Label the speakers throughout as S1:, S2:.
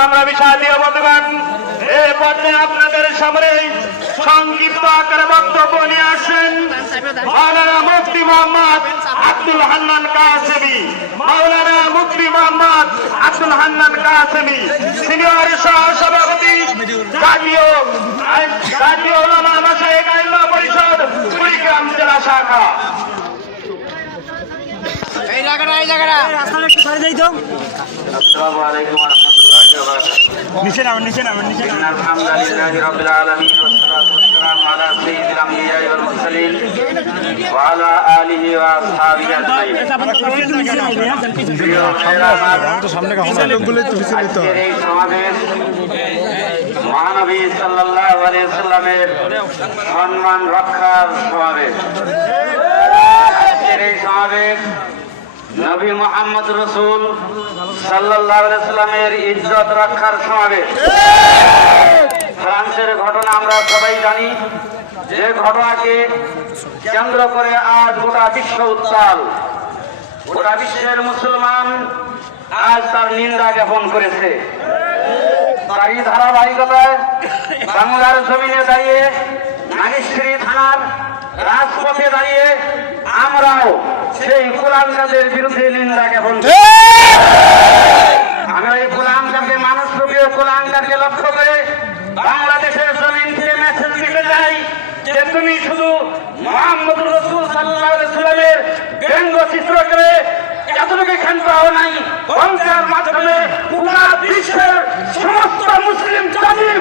S1: সংগ্রামী সাথী ও বন্ধুগণ এ পর্যায়ে আপনাদের সামনে সংক্ষিপ্ত আকারে বক্তব্য নিয়ে আসেন মাওলানা মুফতি মোহাম্মদ আব্দুল হান্নান কাসেমি। মাওলানা মুফতি মোহাম্মদ আব্দুল হান্নান কাসেমি সিনিয়র সহ সভাপতি জাতীয় জাতীয় ওলামা মাসায়েক আইল্লা পরিষদ কুড়িগ্রাম জেলা শাখা।
S2: এই জায়গাটা এই জায়গাটা।
S3: রাস্তাটা একটু সরে যাই তো।
S1: আসসালামু আলাইকুম।
S3: নিচে নামেন নিচে নামেন নিচে
S1: মহানবী সাল্লাহ আলিয়া সাল্লামের সম্মান রক্ষার সমাবেশ নবী মোহাম্মদ রসুল সাল্লামের ইজ্জত রক্ষার সমাবেশ। ফ্রান্সের ঘটনা আমরা সবাই জানি। যে ঘটনাকে কেন্দ্র করে আজ গোটা বিশ্ব উত্তাল। গোটা বিশ্বের মুসলমান আজ তার নিন্দা জ্ঞাপন করেছে। তারই ধারাবাহিকতায় বাংলার জমিনে দাঁড়িয়ে নাগেশ্বরী থানার রাজপথে দাঁড়িয়ে আমরাও সেই কুলাঙ্গাদের বিরুদ্ধে নিন্দা জ্ঞাপন। আমরা এই কুলাঙ্গারকে মানুষ রূপীয় কুলাঙ্গারকে লক্ষ্য করে বাংলাদেশের জমিন থেকে মেসেজ দিতে চাই যে তুমি শুধু মোহাম্মদ রসুল সাল্লাহ সাল্লামের ব্যঙ্গ চিত্র করে এতটুকু ক্ষান্ত হও নাই বংশের মাধ্যমে পুরা বিশ্বের সমস্ত মুসলিম জাতির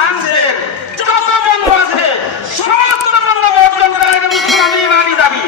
S1: কাঞ্জের যত বন্ধু আছে সমস্ত বন্ধু বর্জন করা মুসলমান দাবি।